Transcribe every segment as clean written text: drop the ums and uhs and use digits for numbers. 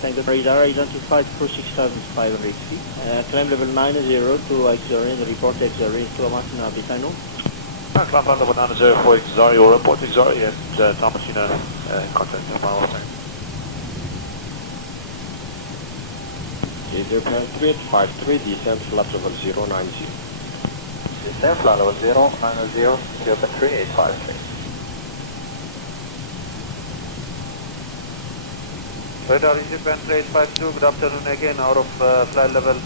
Tango radar identified for 6,500 feet. Climb level 90 to X-Zero and report X-Zero in Tomasina Bitano. Climb level 90 for X-Zero, you'll report X-Zero and Tomasina contact final thing. Airplane 53, descent flight level 090. Descent flight level 090, airplane 3853. Radar Japan 3852, good afternoon again, out of flight level.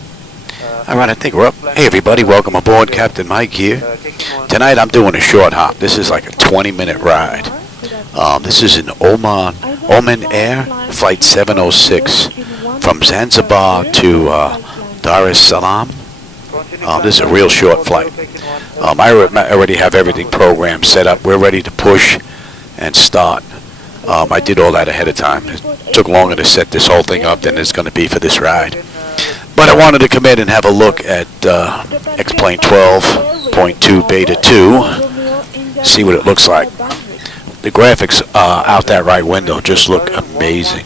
Alright, I think we're up. Hey everybody, welcome aboard. Captain Mike here. Tonight I'm doing a short hop. This is like a 20-minute ride. This is an Oman Air Flight 706 from Zanzibar to Dar es Salaam. This is a real short flight. I already have everything programmed, set up. We're ready to push and start. I did all that ahead of time. It took longer to set this whole thing up than it's going to be for this ride. But I wanted to come in and have a look at X-Plane 12.2 Beta 2, see what it looks like. The graphics out that right window just look amazing.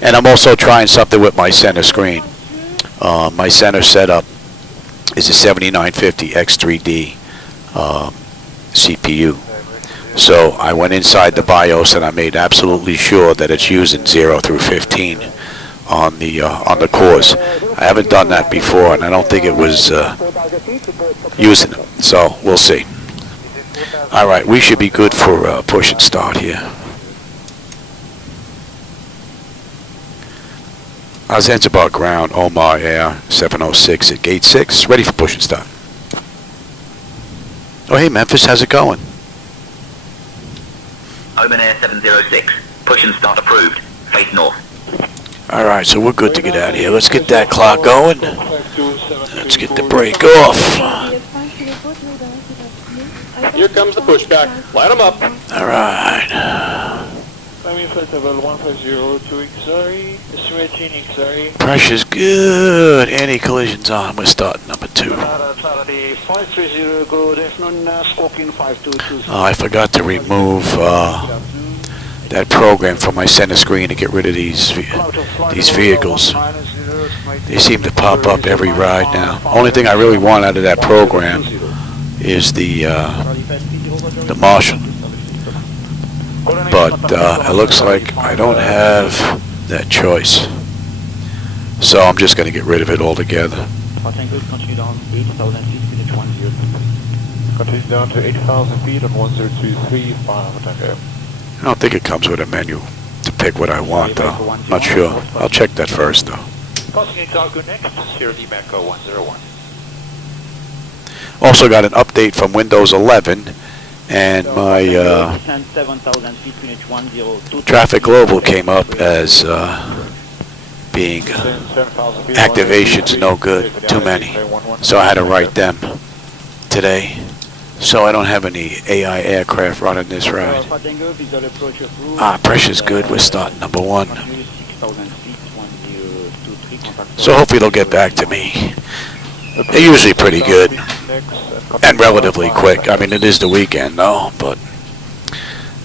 And I'm also trying something with my center screen. My center setup is a 7950 X3D CPU. So I went inside the BIOS and I made absolutely sure that it's using 0 through 15 on the cores. I haven't done that before, and I don't think it was using them. So we'll see. All right, we should be good for push and start here. Zanzibar ground, Oman Air 706 at gate 6, ready for push and start. Oh hey Memphis, how's it going? Oman Air 706, push and start approved, face north. Alright, so we're good to get out of here. Let's get that clock going. Let's get the brake off. Here comes the pushback. Light them up. Alright. Climbing flight level 150 to X-Zero, estimating X-Zero. Pressure's good. Anti-collision's on. We're starting number 2. Oh, I forgot to remove that program from my center screen to get rid of these vehicles. They seem to pop up every ride now. Only thing I really want out of that program is the Marshal. But it looks like I don't have that choice. So I'm just going to get rid of it altogether. Continue down to 8,000 feet on 1023, Tango. I don't think it comes with a menu to pick what I want, though. Not sure. I'll check that first, though. Also got an update from Windows 11, and my Traffic Global came up as being activations no good, too many. So I had to write them today. So I don't have any AI aircraft running this ride. Pressure's good. We're starting number 1. So hopefully they'll get back to me. They're usually pretty good and relatively quick. I mean, it is the weekend, though, but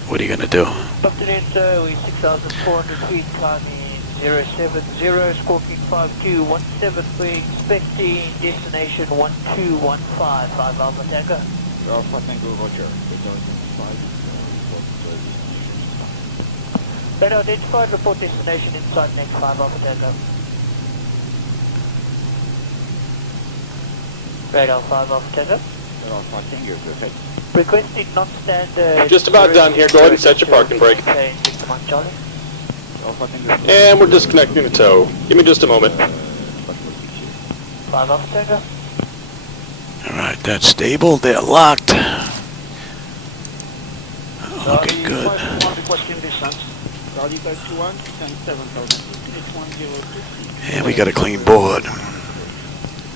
what are you going to do? With 6,400 feet climbing 070, Scorpion 5217, we're expecting destination 1215, 5 Alpha Tango. Alpha Tango, Roger. Radar identified, report destination inside next 5 Alpha Tango. Radar 5 Alpha Tango. Alpha Tango, perfect. Requesting non-standard. Just about done here. Go ahead and set your parking brake. And we're disconnecting the tow. Give me just a moment. 5 Alpha Tango. Alright, that's stable. They're locked. Looking good. And we got a clean board.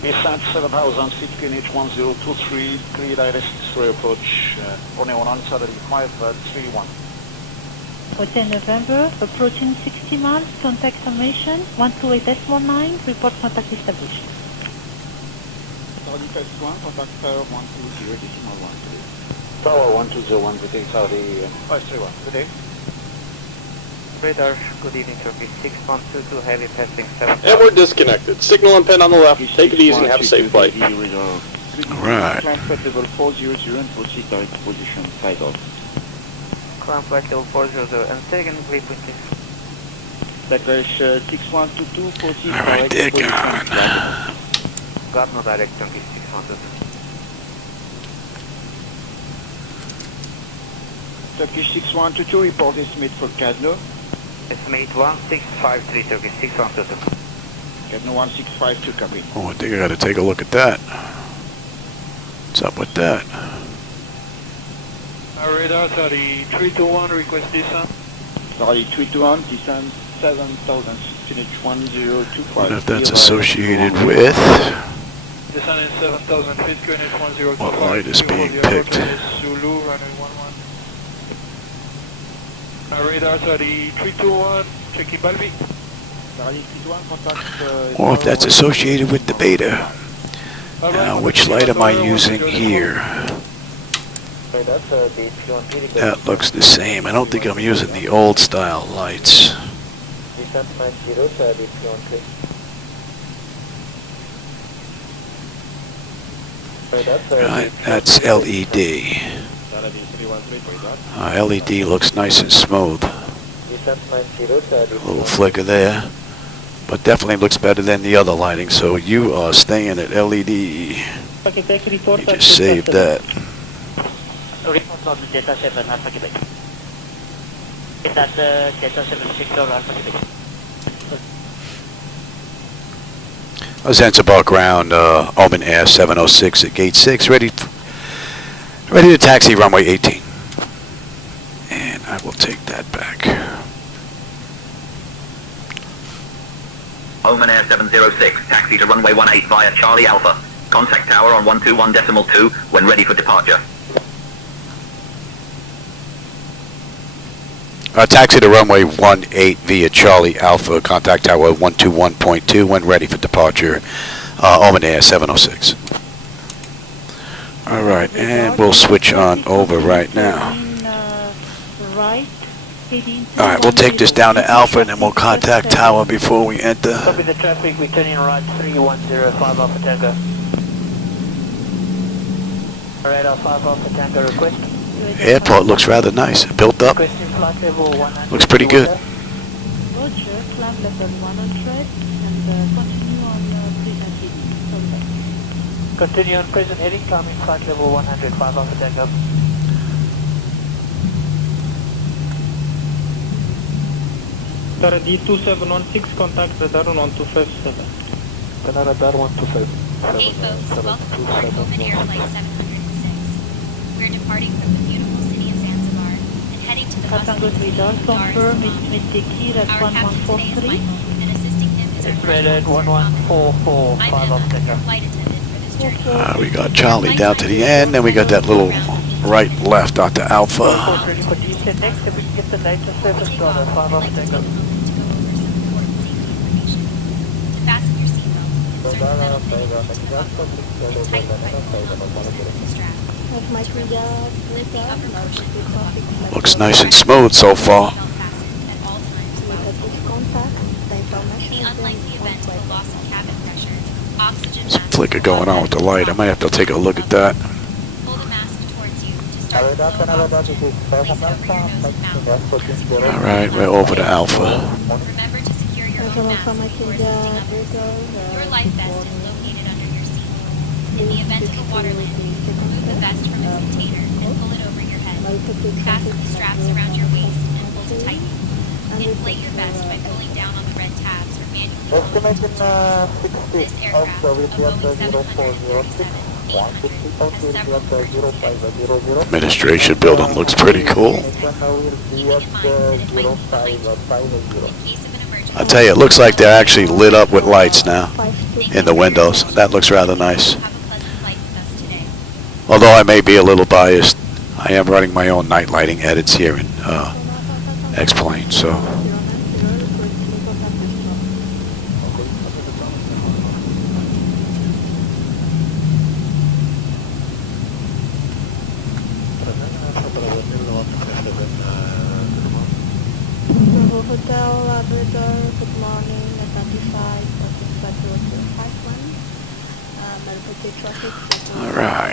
Descent 7,000 feet, QNH 1023, clear direct for approach, runway 531. Hotel November, approaching 60 miles, contact summation, 128S19, report contact established. Saudi Type 1, contact tower 120, decimal 1. Tower 1201, good day, Saudi 531, good day. radar, good evening Turkey 6122, heavy passing 7. And we're disconnected. Signal and pin on the left. Take it easy and have a safe flight. Right. Climb flight level 400 and proceed direct to position 5 off. Climb flight level 400 and second frequency. Backlash 6122, proceed Alright, direct to they're position gone. Got no direct Turkey 612. Turkish 6122, report estimate for Cadno. Estimate 1653 Turkey 612. Cadno 1652, copy. Oh, I think I gotta take a look at that. What's up with that? Radar 321, request descent. Sorry, 321, descent 7000, finish 1025. What if that's associated with... Descent in 7,000 feet, QNH 1025. What light is being picked? Zulu, runway 11. Radar 321, checking Balvi. Sorry, 321, contact... Or if that's associated with the beta. Now, which light am I using here? That looks the same. I don't think I'm using the old style lights. Right, that's LED. LED looks nice and smooth. A little flicker there. But definitely looks better than the other lighting, so you are staying at LED. You just saved that. Report on the Delta 7 Alpha Quebec. That's Delta 7 Victor Alpha Quebec. Zanzibar ground, Oman Air 706 at gate 6, ready to taxi runway 18. And I will take that back. Oman Air 706, taxi to runway 18 via Charlie Alpha. Contact tower on 121.2 when ready for departure. Taxi to runway 18 via Charlie Alpha, contact tower 121.2 when ready for departure, Oman Air 706. Alright, and we'll switch on over right now. Alright, we'll take this down to Alpha and then we'll contact tower before we enter. Copy the traffic, we turn in right 3105 Alpha Tango. Radar 5 Alpha Tango request. Airport looks rather nice, built up. Requesting flight level 100. Looks pretty good. Roger, climb level 100 and continue on present heading. Continue on present heading, climbing flight level 105 Alpha Tango. Radar D2716, contact radar 1257. Radar 125. Hey folks, welcome aboard Oman Air Flight 706. We're departing from the beautiful city of Zanzibar and heading to the Katango bustling city radar, of Dar Es confirm Salaam. it's Metekir at Our captain today is 1143. Michael, and assisting him is our It's flight red at 1144 I'm 5 Emma, Alpha Tango. your flight attendant for this journey. We got Charlie down to the end, then we got that little right and left onto Alpha. Report ready for descent next, if we can get the latest service starter 5 Alpha Tango. Fasten your seatbelt, insert the metal fitting onto the buckle, and tighten by pulling on the loosened strap. Lift the upper portion of the buckle. Looks nice and smooth so far. Belt fastened at all times while in the unlikely event of a loss of cabin pressure, oxygen Some mask flicker going on with the light. I might have to take a look at that. pull the mask towards you to start to flow oxygen. Place it over your nose and mouth. Alright, we're over to Alpha. Remember to secure your own mask before assisting others. Your life vest is located under your seat. In the event of a water landing, remove the vest from its container and pull it over your head. Fasten the straps around your waist and pull to tighten. Inflate your vest by pulling down on the red tabs or manually pulling to control. This aircraft, a Boeing 737, 800, has several emergency Administration building looks pretty cool. keeping in mind that it might be behind you. In case of an emergency, I tell you, it looks like they're actually lit up with lights now in the windows. That looks rather nice. have a pleasant flight with us today. Although I may be a little biased, I am running my own night lighting edits here in X-Plane, so.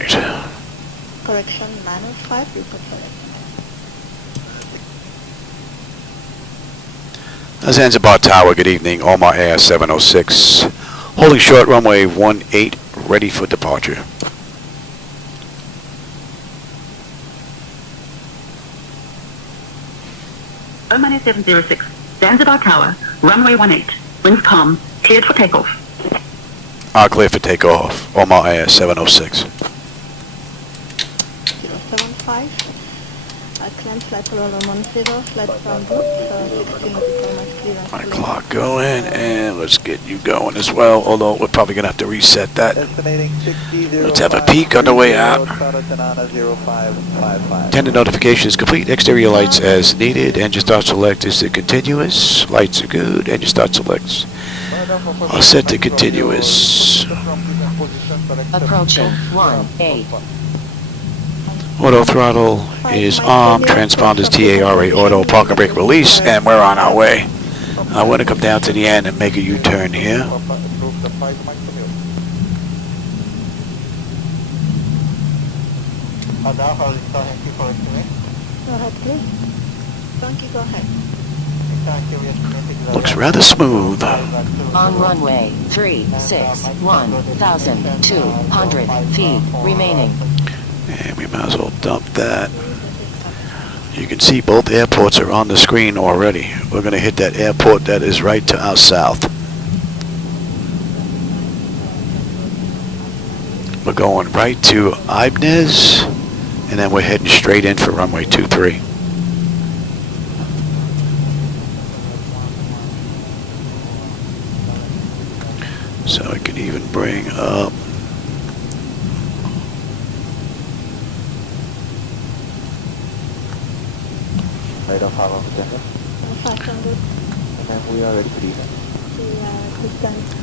right. Correction, 905, report correct. Zanzibar Tower, good evening. Oman Air 706. Holding short runway 18, ready for departure. Oman Air 706, Zanzibar Tower, runway 18. Winds calm, cleared for takeoff. Clear for takeoff. Oman Air 706. 075, climb flight level 10, flight from group, 16 nautical miles clearance. My clock going, and let's get you going as well, although we're probably going to have to reset that. Let's have a peek on the way out. Attendant notification is complete. Exterior lights as needed. Engine start select is to continuous. Lights are good. Engine start selects are set to continuous. Approaching 18. Auto throttle is on. Transponders TARA auto park and brake release, and we're on our way. I want to come down to the end and make a U-turn here. Go ahead, please. Donkey, go ahead. Looks rather smooth. On runway 36, 1,200 feet remaining. And we might as well dump that. You can see both airports are on the screen already. We're going to hit that airport that is right to our south. We're going right to IBNES, and then we're heading straight in for runway 23. So I can even bring up Right off our agenda. 500. And then we are ready for descent.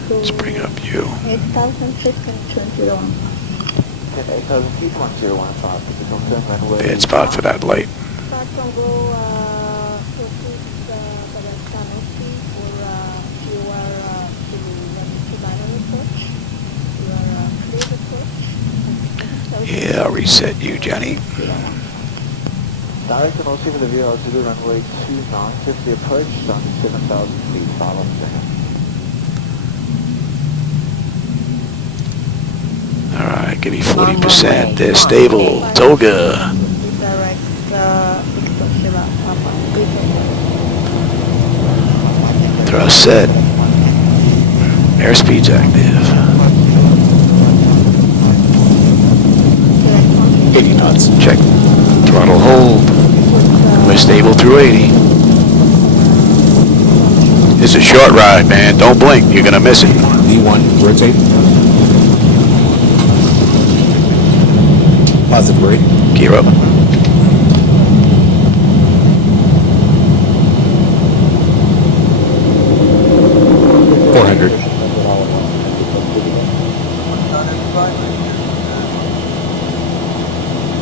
let's bring up you. 8,000 feet, 101. 8,000 feet, 101 start. This is confirmed runway. Bad spot for that light. Start from go, proceed pada Sanofi for you are to binary approach. You are clear approach. Yeah, I'll reset you, Johnny. Direct and also for the view altitude runway 29, 50 approach, down to 7,000 feet, 5 seconds. Alright, give me 40%. They're stable. Toga. Direct Thrust set. Airspeed's active. 80 knots. Check. Throttle hold. We're stable through 80. It's a short ride, man. Don't blink. You're going to miss it. V1, rotate. Positive brake. Gear up. $400.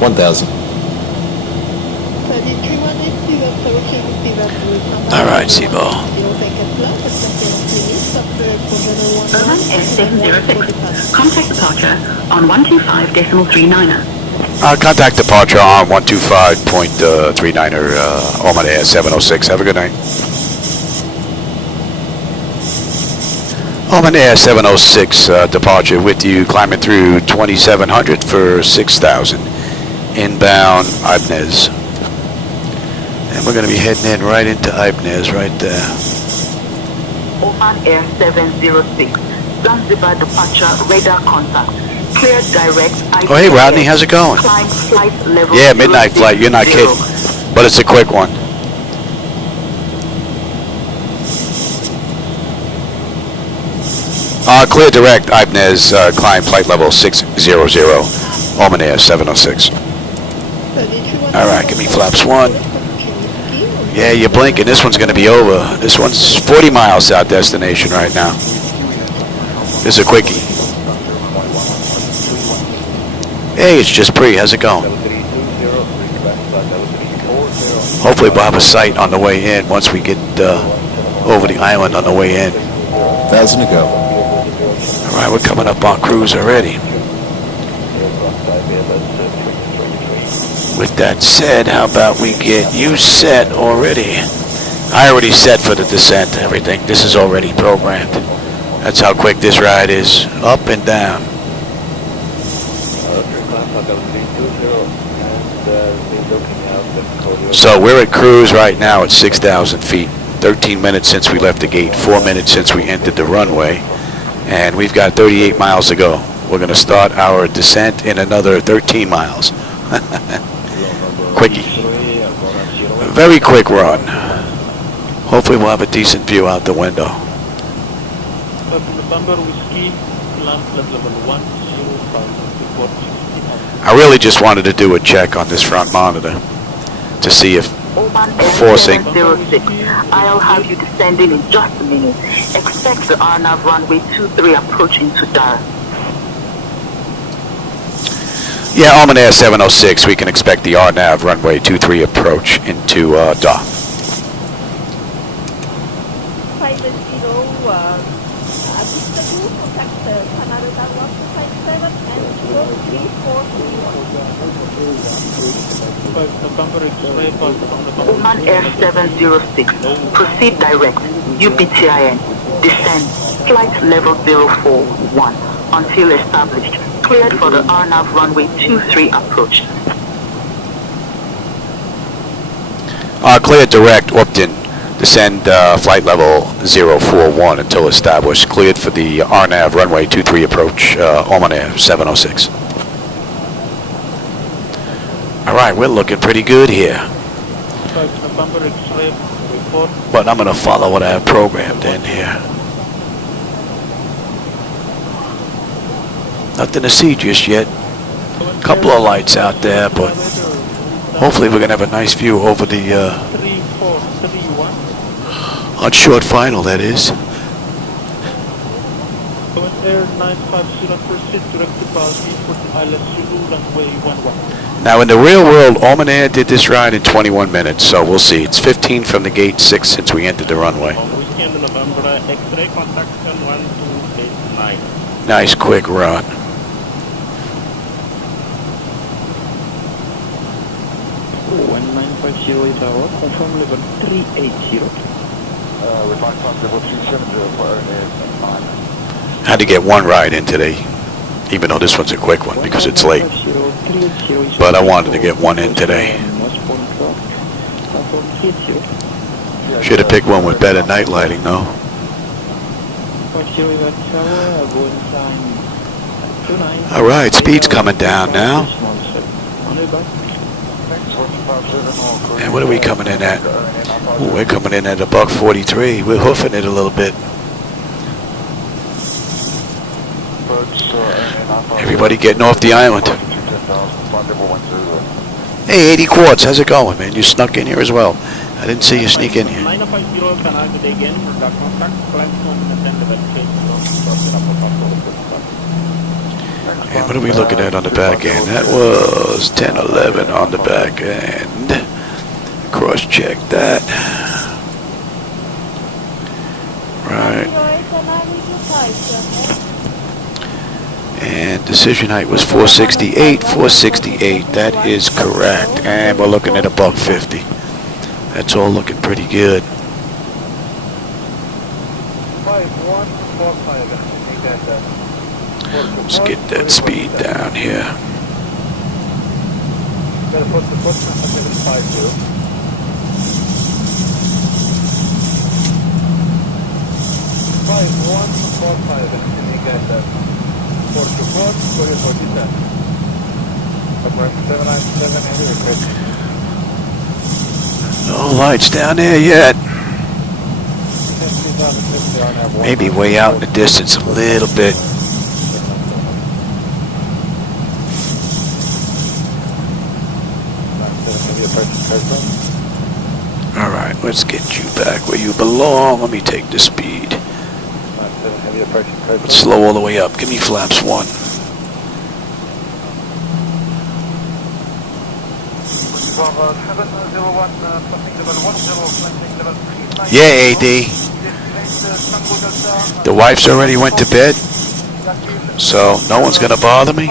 1,000. All right, Zibo. Oman Air 706, contact departure on 125.39er. Contact departure on 125.39er, Oman Air 706. Have a good night. Oman Air 706, departure with you, climbing through 2,700 for 6,000. Inbound IBNES. And we're going to be heading in right into IBNES right there. Oman Air 706, Zanzibar departure, radar contact. Clear direct. Oh, hey, Rodney, how's it going? Climb flight level Yeah, midnight flight, you're not 0. kidding. But it's a quick one. Clear direct, IBNES, climb flight level 600, Oman Air 706. Alright, give me flaps 1. Yeah, you're blinking. This one's going to be over. This one's 40 miles out destination right now. This is a quickie. Hey, it's just Pre. How's it going? Hopefully we'll have a sight on the way in once we get over the island on the way in. 1,000 to go. Alright, we're coming up on cruise already. With that said, how about we get you set already? I already set for the descent, everything. This is already programmed. That's how quick this ride is, up and down. So we're at cruise right now at 6,000 feet. 13 minutes since we left the gate, 4 minutes since we entered the runway, and we've got 38 miles to go. We're going to start our descent in another 13 miles. Quickie. Very quick run. Hopefully we'll have a decent view out the window. I really just wanted to do a check on this front monitor to see if Oman Air forcing 706. I'll have you descending in just a minute. Expect the RNAV runway 23 approaching to Dar. Yeah, Oman Air 706, we can expect the RNAV runway 23 approach into Dar. Oman Air 706. Proceed direct. UPTIN. Descend. Flight level 041 until established. Cleared for the RNAV runway 23 approach. Cleared direct, Upton. Descend flight level 041 until established. Cleared for the RNAV runway 23 approach, Oman Air 706. Alright, we're looking pretty good here. But I'm going to follow what I have programmed in here. Nothing to see just yet. Couple of lights out there, but hopefully we're going to have a nice view over the on short final, that is. Now in the real world, Oman Air did this ride in 21 minutes, so we'll see. It's 15 from the gate, 6 since we entered the runway. Nice quick run. Confirm level 380. Had to get one ride in today, even though this one's a quick one because it's late. But I wanted to get one in today. Should have picked one with better night lighting though. Alright, speed's coming down now. And what are we coming in at? Ooh, we're coming in at $143. We're hoofing it a little bit. Everybody getting off the island. Hey, 80 Quartz, how's it going, man? You snuck in here as well. I didn't see you sneak in here. And what are we looking at on the back end? That was 1011 on the back end. Cross-check that. Right. And decision height was 468. 468, that is correct. And we're looking at $150. That's all looking pretty good. Let's get that speed down here. No lights down there yet. Maybe way out in the distance a little bit. Alright, let's get you back where you belong. Let me take the speed. Let's slow all the way up. Give me flaps 1. Yeah, AD. The wife's already went to bed, so no one's gonna bother me.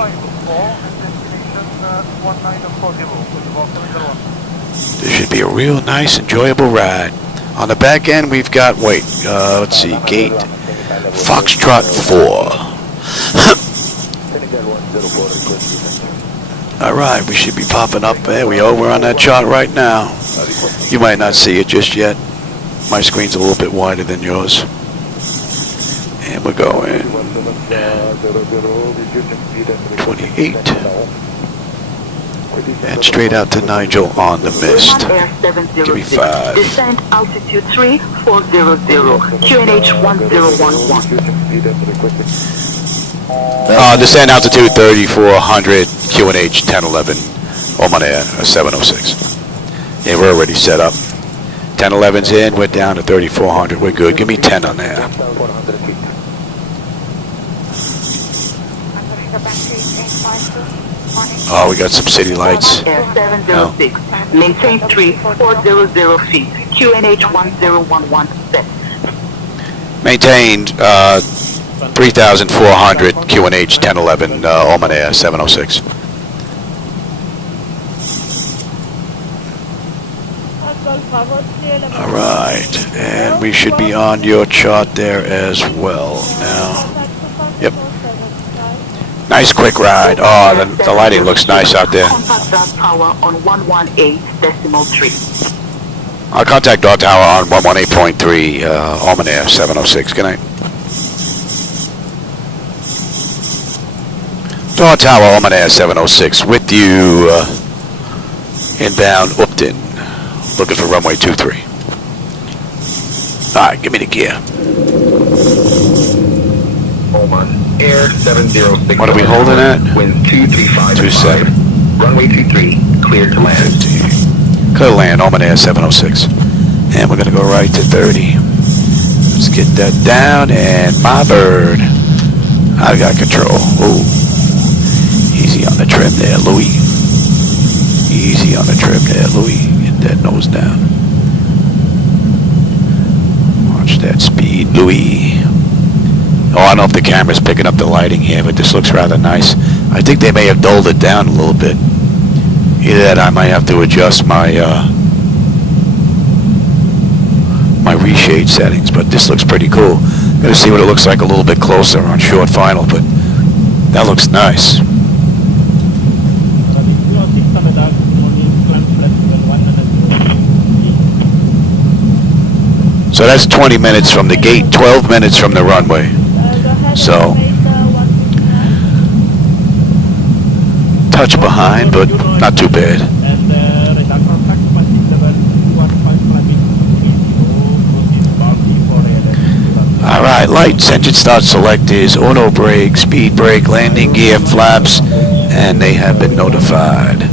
This should be a real nice, enjoyable ride. On the back end, we've got, let's see, gate Foxtrot 4. Alright, we should be popping up. There we are, we're on that chart right now. You might not see it just yet. My screen's a little bit wider than yours. And we're going 28. And straight out to Nigel on the mist. Give me 5. Descent altitude 3400, QNH 1011. Descent altitude 3400, QNH 1011, Oman Air 706. Yeah, we're already set up. 1011's in, we're down to 3400, we're good. Give me 10 on there. Oh, we got some city lights. Air 706, maintain 3400 feet, QNH 1011 set. Maintained 3,400, QNH 1011, Oman Air 706. Alright, and we should be on your chart there as well now. Yep. Nice quick ride. Oh, the lighting looks nice out there. Contact that tower on 118.3. I'll contact our tower on 118.3, Oman Air 706. Good night. Door Tower, Oman Air 706, with you inbound Upton, looking for runway 23. Alright, give me the gear. Oman Air 706. What are we holding at? Wind 235. 27. Runway 23, cleared to land. 50. Clear to land, Oman Air 706. And we're going to go right to 30. Let's get that down, and my bird. I've got control. Ooh. Easy on the trim there, Louis. Easy on the trim there, Louis. Get that nose down. Watch that speed, Louis. Oh, I don't know if the camera's picking up the lighting here, but this looks rather nice. I think they may have dulled it down a little bit. Either that, I might have to adjust my my reshade settings, but this looks pretty cool. Gotta see what it looks like a little bit closer on short final, but that looks nice. So that's 20 minutes from the gate, 12 minutes from the runway. So, touch behind, but not too bad. Alright, lights, engine start select is auto brake, speed brake, landing gear, flaps, and they have been notified.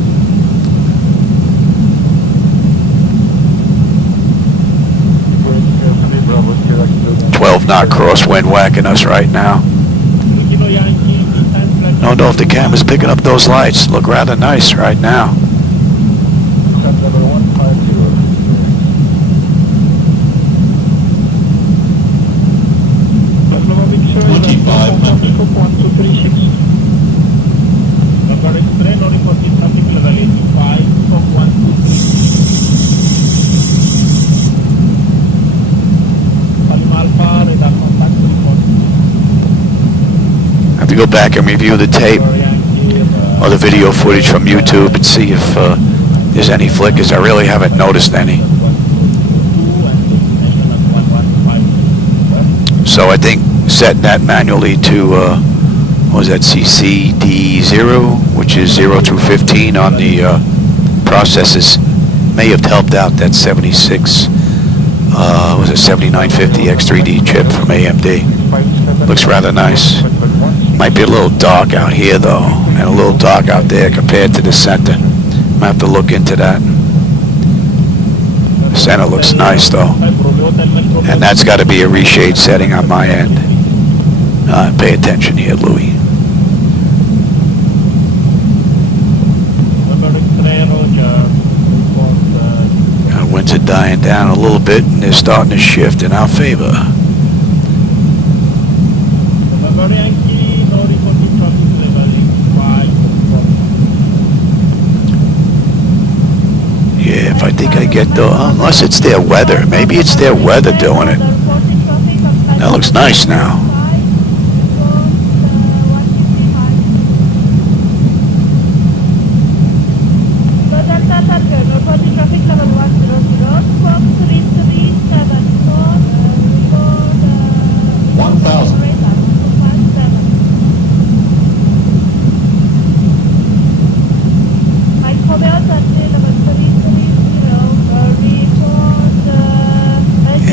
12-knot crosswind whacking us right now. Don't know if the camera's picking up those lights. Look rather nice right now. I have to go back and review the tape or the video footage from YouTube and see if there's any flickers. I really haven't noticed any. So I think setting that manually to, what was that, CCD0, which is 0 through 15 on the processes, may have helped out that 76, was it 7950 X3D chip from AMD. Looks rather nice. Might be a little dark out here though, and a little dark out there compared to the center. Might have to look into that. The center looks nice though. And that's got to be a reshade setting on my end. Pay attention here, Louis. Winds are dying down a little bit and they're starting to shift in our favor. get the, unless it's their weather. Maybe it's their weather doing it. That looks nice now.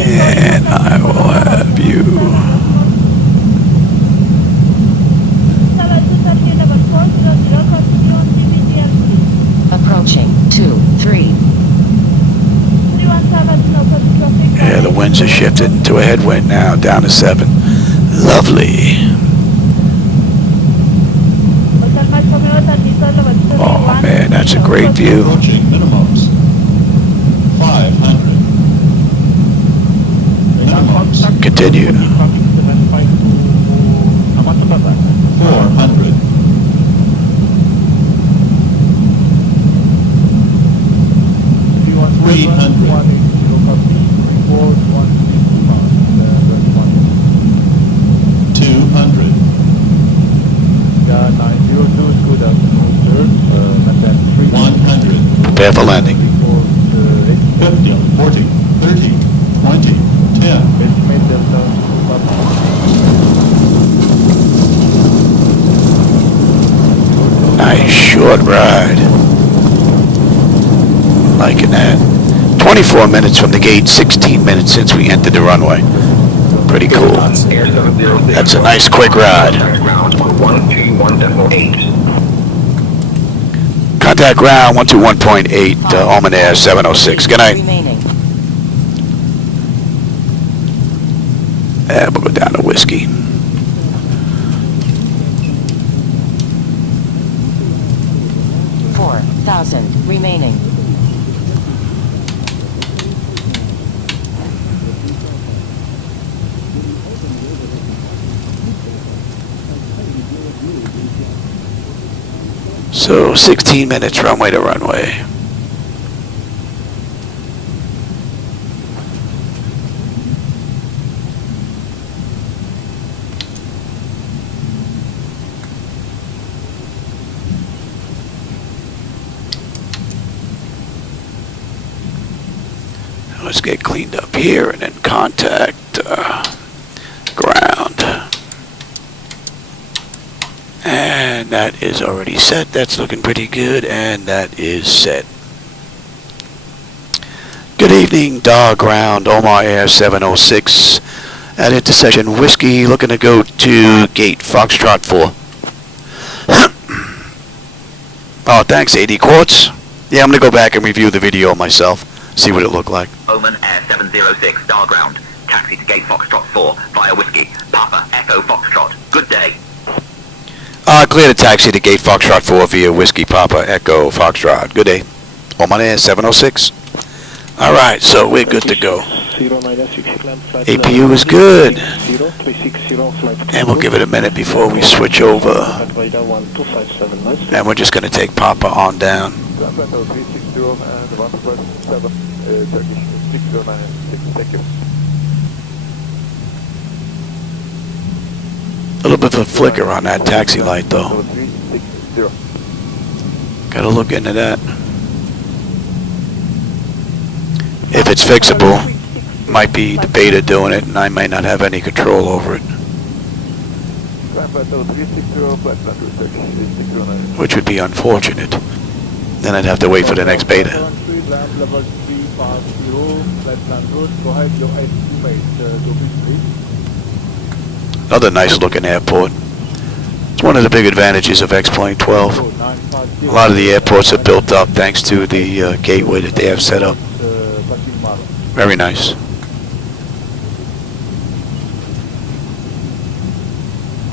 And I will have you. Approaching 2-3. Yeah, the winds are shifted to a headwind now, down to 7. Lovely. Oh man, that's a great view. Approaching minimums. 500. Minimums. Continue. 400. 300. 200. Good afternoon, sir. 100. Prepare for landing. 50, 40, 30, 20, 10. Nice short ride. Liking that. 24 minutes from the gate, 16 minutes since we entered the runway. Pretty cool. That's a nice quick ride. Contact ground 121.8, Oman Air 706. Good night. Remaining. And we'll go down to whiskey. $4,000 remaining. So 16 minutes runway to runway. Let's get cleaned up here and then contact ground. And that is already set. That's looking pretty good. And that is set. Good evening, Dar ground, Oman Air 706. At intersection Whiskey, looking to go to gate Foxtrot 4. Oh, thanks, 80 quarts. Yeah, I'm going to go back and review the video myself. See what it looked like. Oman Air 706, Dar ground. Taxi to gate Foxtrot 4 via Whiskey. Papa, Echo Foxtrot. Good day. Clear the taxi to gate Foxtrot 4 via Whiskey Papa Echo Foxtrot. Good day. Oman Air 706. Alright, so we're good to go. APU is good. And we'll give it a minute before we switch over. And we're just going to take Papa on down. A little bit of a flicker on that taxi light though. Gotta look into that. If it's fixable, might be the beta doing it and I may not have any control over it. Which would be unfortunate. Then I'd have to wait for the next beta. Another nice looking airport. It's one of the big advantages of X-Plane 12. A lot of the airports are built up thanks to the gateway that they have set up. Very nice.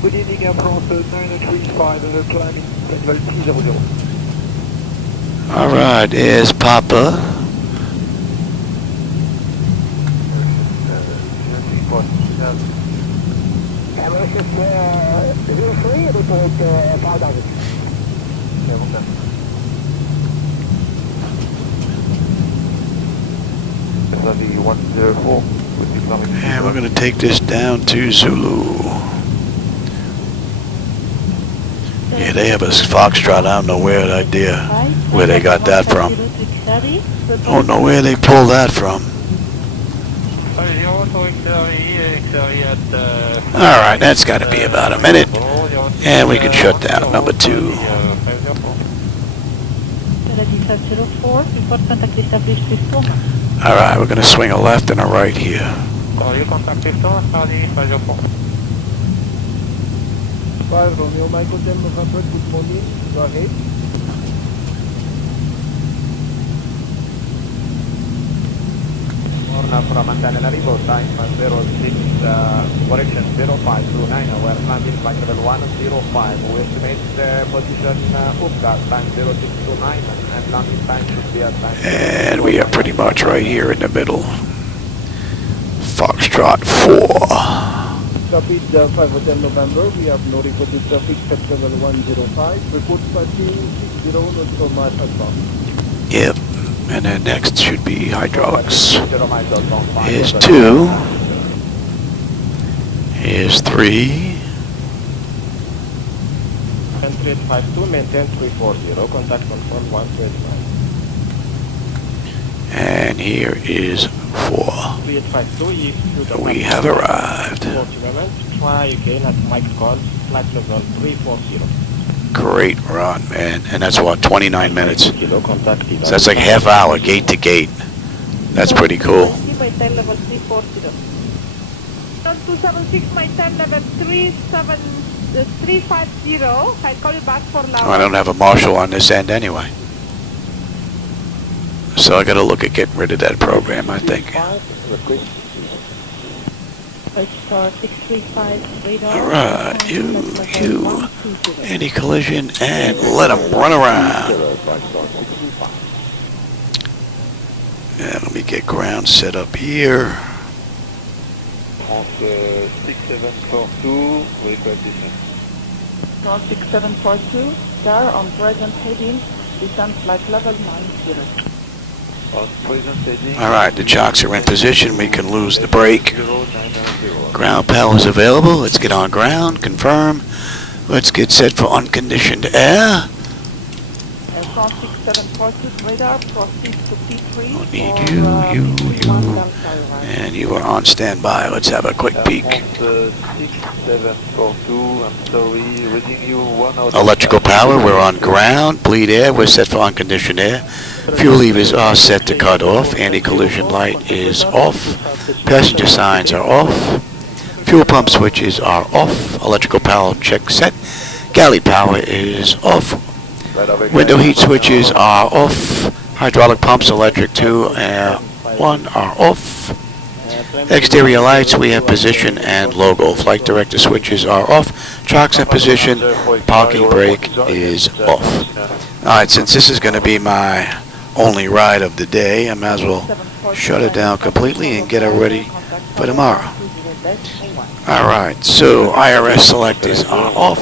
Good evening, Air France 935, climbing Plainville T00. Alright, there's Papa. Charlie 104 with diplomatic. And we're going to take this down to Zulu. Yeah, they have a Foxtrot. I don't know where they got that from. Don't know where they pulled that from. Alright, that's got to be about a minute. And we can shut down number 2. Alright, we're going to swing a left and a right here. 5 Romeo Michael 10 November, good morning, go ahead. From Antananarivo, time 06, correction 0529, we're landing flight level 105, we estimate position Upgar, time 0629, and landing time should be at time. And we are pretty much right here in the middle. Foxtrot 4. Copy 5 Hotel November, we have no reported traffic at level 105, report parking 60 Nonstop Mark advance. Yep, and then next should be hydraulics. Here's 2. Here's 3. Entry 52, maintain 340, contact confirm 135. And here is 4. We have arrived. Try again at Mike call, flight level 340. Great run, man. And that's what, 29 minutes. So that's like a half hour, gate to gate. That's pretty cool. My time level 340. 276, my time level 350. I'll call you back for now. I don't have a marshal on this end anyway. So I gotta look at getting rid of that program, I think. Alright, you, anti-collision, and let them run around. Yeah, let me get ground set up here. 6742, request descent. 6742, Dar on present heading, descent flight level 90. Alright, the chocks are in position. We can lose the brake. Ground power is available. Let's get on ground. Confirm. Let's get set for unconditioned air. Don't need you. And you are on standby. Let's have a quick peek. Electrical power, we're on ground. Bleed air, we're set for unconditioned air. Fuel levers are set to cut off. Anti-collision light is off. Passenger signs are off. Fuel pump switches are off. Electrical power check set. Galley power is off. Window heat switches are off. Hydraulic pumps, electric 2 and 1 are off. Exterior lights, we have position and logo. Flight director switches are off. Chocks in position. Parking brake is off. Alright, since this is going to be my only ride of the day, I might as well shut it down completely and get it ready for tomorrow. Alright, so IRS selectors are off.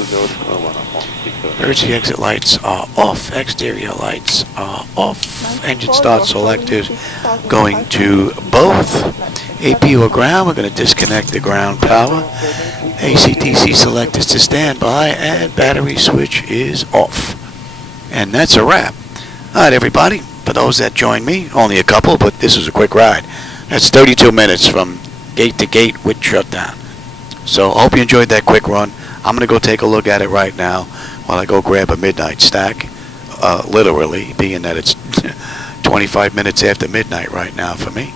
Emergency exit lights are off. Exterior lights are off. Engine start selectors going to both. AP or ground, we're going to disconnect the ground power. ACTC selectors to standby, and battery switch is off. And that's a wrap. Alright everybody, for those that joined me, only a couple, but this was a quick ride. That's 32 minutes from gate to gate with shutdown. So I hope you enjoyed that quick run. I'm going to go take a look at it right now while I go grab a midnight stack. Literally, being that it's 25 minutes after midnight right now for me.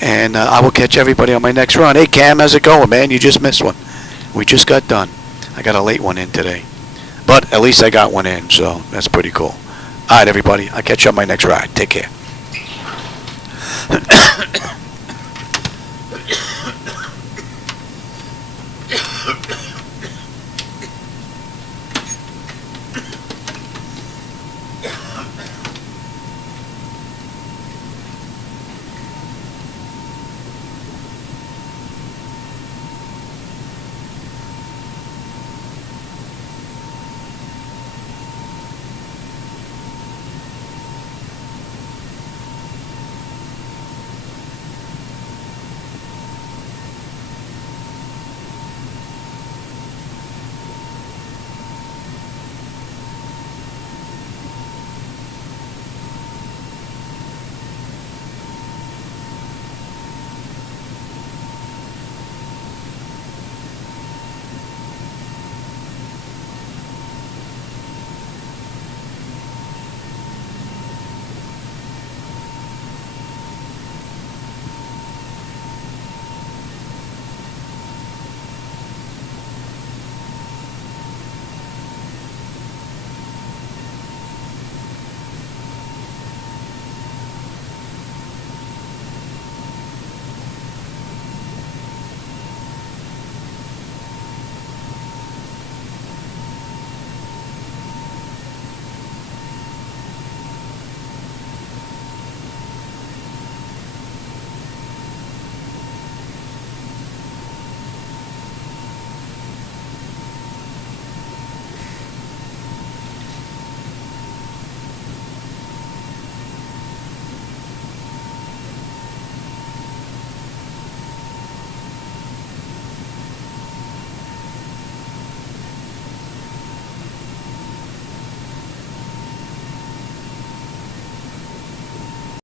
And I will catch everybody on my next run. Hey Cam, how's it going, man? You just missed one. We just got done. I got a late one in today. But at least I got one in, so that's pretty cool. Alright everybody, I'll catch you on my next ride. Take care.